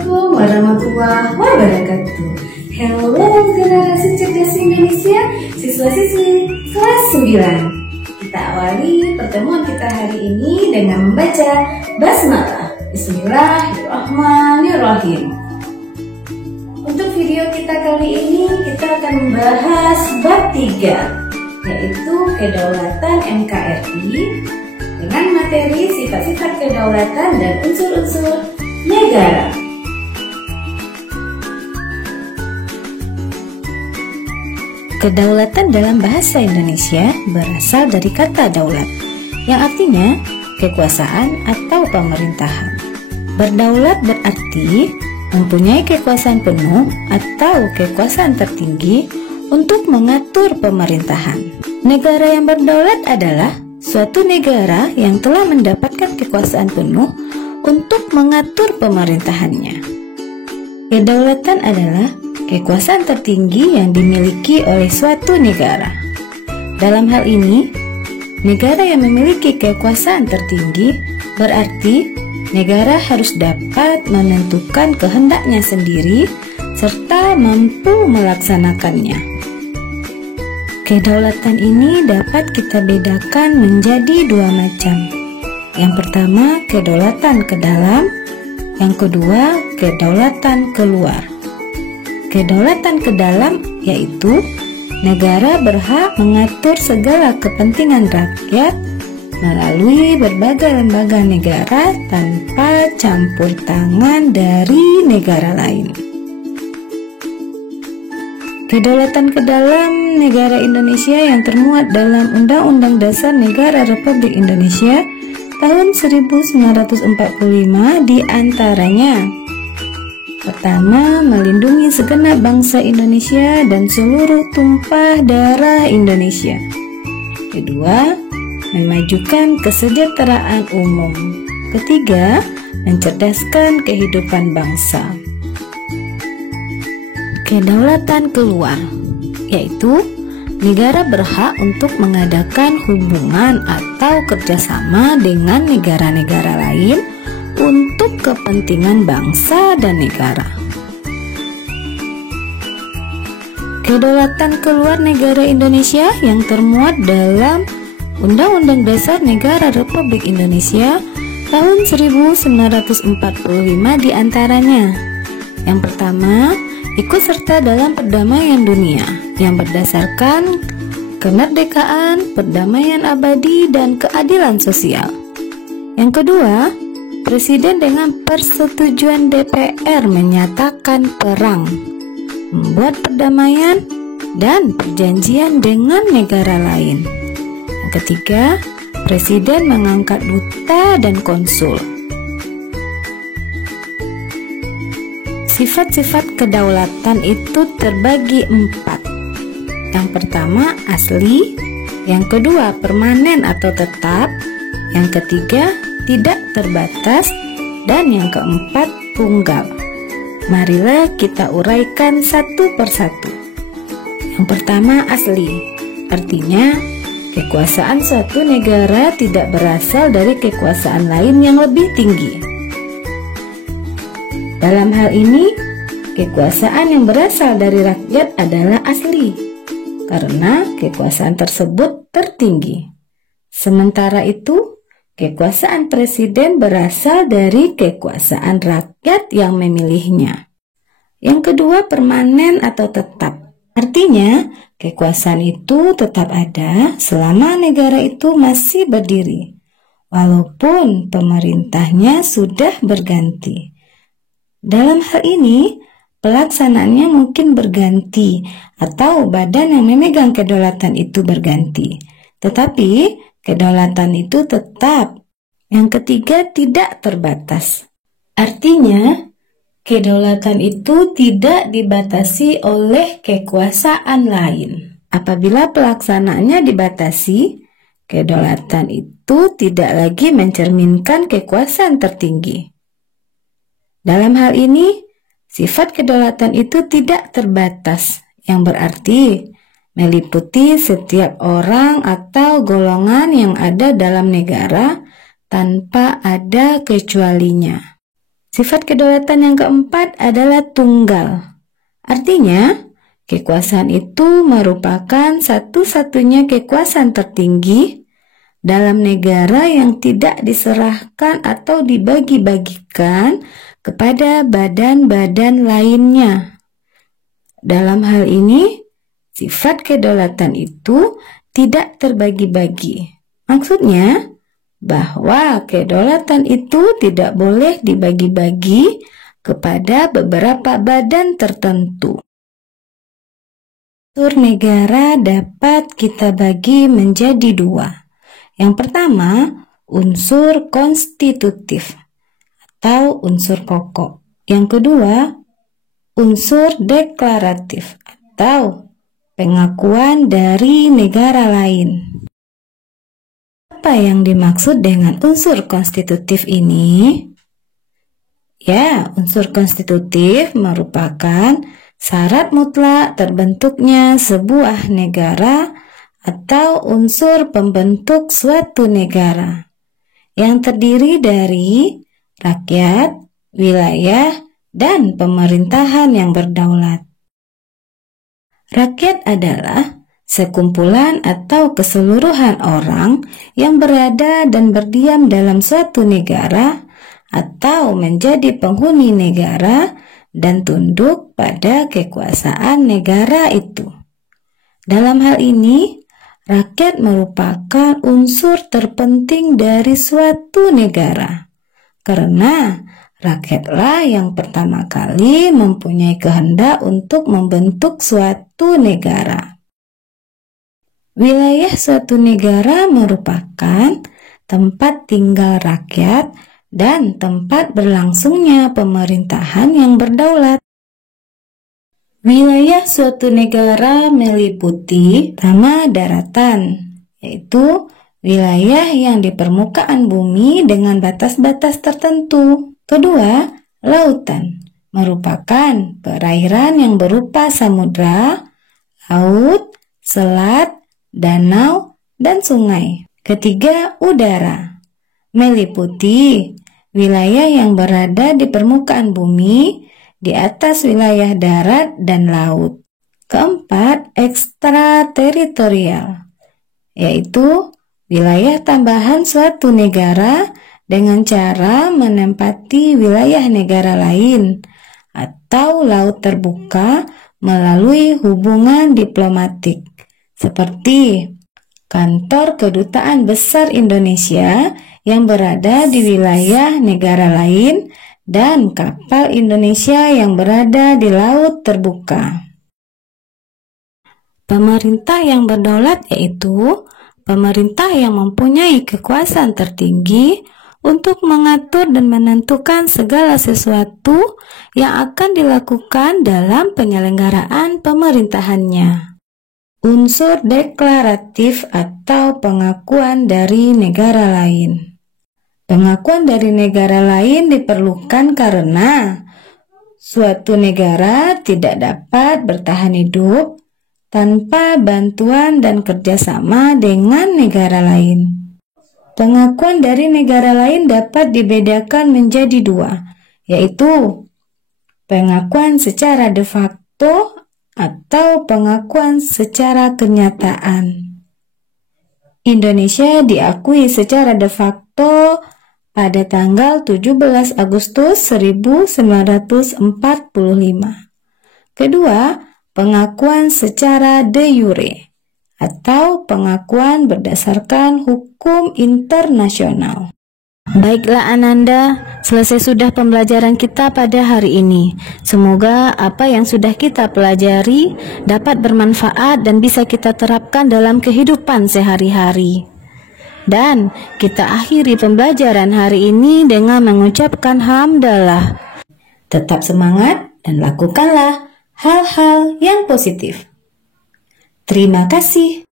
Assalamualaikum warahmatullahi wabarakatuh. Hello generasi cerdas Indonesia, siswa-siswi kelas 9. Kita awali pertemuan kita hari ini dengan membaca basmalah. Bismillahirrahmanirrahim. Untuk video kita kali ini kita akan membahas bab 3, yaitu kedaulatan NKRI dengan materi sifat-sifat kedaulatan dan unsur-unsur negara. Kedaulatan dalam bahasa Indonesia berasal dari kata daulat, yang artinya kekuasaan atau pemerintahan. Berdaulat berarti mempunyai kekuasaan penuh atau kekuasaan tertinggi untuk mengatur pemerintahan. Negara yang berdaulat adalah suatu negara yang telah mendapatkan kekuasaan penuh untuk mengatur pemerintahannya. Kedaulatan adalah kekuasaan tertinggi yang dimiliki oleh suatu negara. Dalam hal ini, negara yang memiliki kekuasaan tertinggi berarti negara harus dapat menentukan kehendaknya sendiri serta mampu melaksanakannya. Kedaulatan ini dapat kita bedakan menjadi dua macam. Yang pertama, kedaulatan ke dalam. Yang kedua, kedaulatan keluar. Kedaulatan ke dalam yaitu negara berhak mengatur segala kepentingan rakyat melalui berbagai lembaga negara tanpa campur tangan dari negara lain. Kedaulatan ke dalam negara Indonesia yang termuat dalam Undang-Undang Dasar Negara Republik Indonesia tahun 1945 diantaranya: pertama, melindungi segenap bangsa Indonesia dan seluruh tumpah darah Indonesia. Kedua, memajukan kesejahteraan umum. Ketiga, mencerdaskan kehidupan bangsa. Kedaulatan keluar, yaitu negara berhak untuk mengadakan hubungan atau kerjasama dengan negara-negara lain untuk kepentingan bangsa dan negara. Kedaulatan keluar negara Indonesia yang termuat dalam Undang-Undang Dasar Negara Republik Indonesia tahun 1945 diantaranya: yang pertama, ikut serta dalam perdamaian dunia yang berdasarkan kemerdekaan, perdamaian abadi, dan keadilan sosial. Yang kedua, Presiden dengan persetujuan DPR menyatakan perang, membuat perdamaian dan perjanjian dengan negara lain. Yang ketiga, Presiden mengangkat duta dan konsul. Sifat-sifat kedaulatan itu terbagi 4. Yang pertama, asli. Yang kedua, permanen atau tetap. Yang ketiga, tidak terbatas. Dan yang keempat, tunggal. Marilah kita uraikan satu persatu. Yang pertama, asli. Artinya, kekuasaan suatu negara tidak berasal dari kekuasaan lain yang lebih tinggi. Dalam hal ini, kekuasaan yang berasal dari rakyat adalah asli, karena kekuasaan tersebut tertinggi. Sementara itu, kekuasaan presiden berasal dari kekuasaan rakyat yang memilihnya. Yang kedua, permanen atau tetap. Artinya, kekuasaan itu tetap ada selama negara itu masih berdiri, walaupun pemerintahnya sudah berganti. Dalam hal ini, pelaksanaannya mungkin berganti atau badan yang memegang kedaulatan itu berganti. Tetapi, kedaulatan itu tetap. Yang ketiga, tidak terbatas. Artinya, kedaulatan itu tidak dibatasi oleh kekuasaan lain. Apabila pelaksanaannya dibatasi, kedaulatan itu tidak lagi mencerminkan kekuasaan tertinggi. Dalam hal ini, sifat kedaulatan itu tidak terbatas, yang berarti meliputi setiap orang atau golongan yang ada dalam negara tanpa ada kecualinya. Sifat kedaulatan yang keempat adalah tunggal. Artinya, kekuasaan itu merupakan satu-satunya kekuasaan tertinggi dalam negara yang tidak diserahkan atau dibagi-bagikan kepada badan-badan lainnya. Dalam hal ini, sifat kedaulatan itu tidak terbagi-bagi. Maksudnya, bahwa kedaulatan itu tidak boleh dibagi-bagi kepada beberapa badan tertentu. Unsur negara dapat kita bagi menjadi dua. Yang pertama, unsur konstitutif atau unsur pokok. Yang kedua, unsur deklaratif atau pengakuan dari negara lain. Apa yang dimaksud dengan unsur konstitutif ini? Ya, unsur konstitutif merupakan syarat mutlak terbentuknya sebuah negara atau unsur pembentuk suatu negara yang terdiri dari rakyat, wilayah, dan pemerintahan yang berdaulat. Rakyat adalah sekumpulan atau keseluruhan orang yang berada dan berdiam dalam suatu negara atau menjadi penghuni negara dan tunduk pada kekuasaan negara itu. Dalam hal ini, rakyat merupakan unsur terpenting dari suatu negara, karena rakyatlah yang pertama kali mempunyai kehendak untuk membentuk suatu negara. Wilayah suatu negara merupakan tempat tinggal rakyat dan tempat berlangsungnya pemerintahan yang berdaulat. Wilayah suatu negara meliputi pertama daratan, yaitu wilayah yang di permukaan bumi dengan batas-batas tertentu. Kedua, lautan, merupakan perairan yang berupa samudra, laut, selat, danau, dan sungai. Ketiga, udara, meliputi wilayah yang berada di permukaan bumi, di atas wilayah darat dan laut. Keempat, ekstrateritorial, yaitu wilayah tambahan suatu negara dengan cara menempati wilayah negara lain atau laut terbuka melalui hubungan diplomatik, seperti kantor Kedutaan Besar Indonesia yang berada di wilayah negara lain dan kapal Indonesia yang berada di laut terbuka. Pemerintah yang berdaulat yaitu pemerintah yang mempunyai kekuasaan tertinggi untuk mengatur dan menentukan segala sesuatu yang akan dilakukan dalam penyelenggaraan pemerintahannya. Unsur deklaratif atau pengakuan dari negara lain. Pengakuan dari negara lain diperlukan karena suatu negara tidak dapat bertahan hidup tanpa bantuan dan kerjasama dengan negara lain. Pengakuan dari negara lain dapat dibedakan menjadi dua, yaitu pengakuan secara de facto atau pengakuan secara kenyataan. Indonesia diakui secara de facto pada tanggal 17 Agustus 1945. Kedua, pengakuan secara de jure atau pengakuan berdasarkan hukum internasional. Baiklah Ananda, selesai sudah pembelajaran kita pada hari ini. Semoga apa yang sudah kita pelajari dapat bermanfaat dan bisa kita terapkan dalam kehidupan sehari-hari. Dan kita akhiri pembelajaran hari ini dengan mengucapkan hamdalah. Tetap semangat dan lakukanlah hal-hal yang positif. Terima kasih.